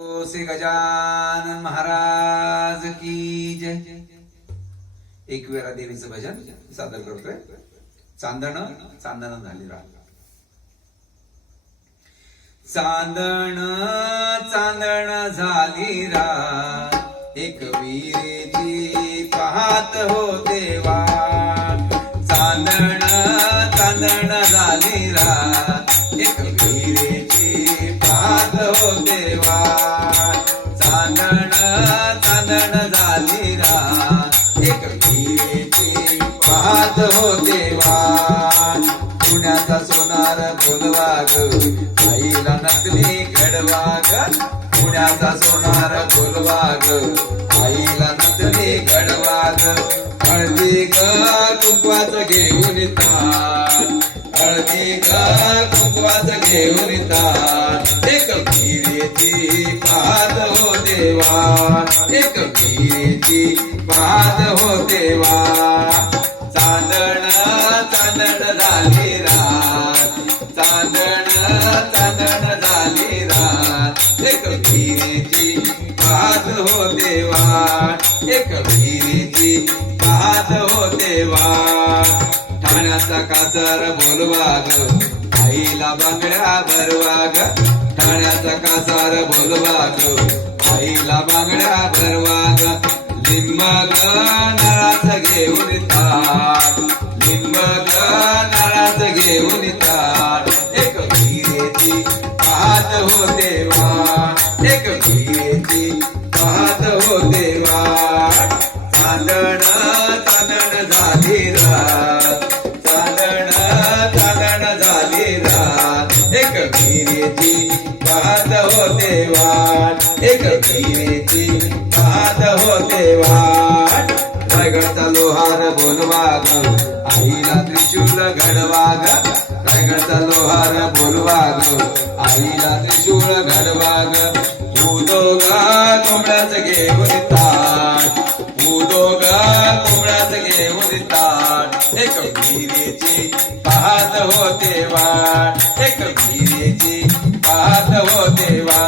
श्री गजानन महाराज की जय। एकविरा देवीचं भजन सादर करतोय। चांदण चांदण झाली रात, चांदण चांदण झाली रात, एकविरेची पाहत हो देवा। चांदण चांदण झाली रात, एकविरेची पाहत हो देवा। चांदण चांदण झाली रात, एकविरेची पाहत हो देवा। पुण्याचा सोनार बोलवा ग, आईला नकली घडवा ग। पुण्याचा सोनार बोलवा ग, आईला नकली घडवा ग। हळदी ग कुंकवाचं घेऊन ताट, हळदी ग कुंकवाचं घेऊन ताट। एकविरेची पाहत हो देवा, एकविरेची पाहत हो देवा। चांदण चांदण झाली रात, चांदण चांदण झाली रात, एकविरेची पाहत हो देवा, एकविरेची पाहत हो देवा। ठाण्याचा कासर बोलवा ग, आईला बांगड्या भरवा ग। ठाण्याचा कासर बोलवा ग, आईला बांगड्या भरवा ग। लिंब ग नाळाचं घेऊन ताट, लिंब ग नाळाचं घेऊन ताट। एकविरेची पाहत हो देवा, एकविरेची पाहत हो देवा। चांदण चांदण झाली रात, चांदण चांदण झाली रात, एकविरेची पाहत हो देवा, एकविरेची पाहत हो देवा। रायगडचा लोहार बोलवा ग, आईला त्रिशूल घडवा ग। रायगडचा लोहार बोलवा ग, आईला त्रिशूल घडवा ग। उदो ग कोंबड्याचं घेऊन ताट, उदो ग कोंबड्याचं घेऊन ताट। एकविरेची पाहत हो देवा, एकविरेची पाहत हो देवा।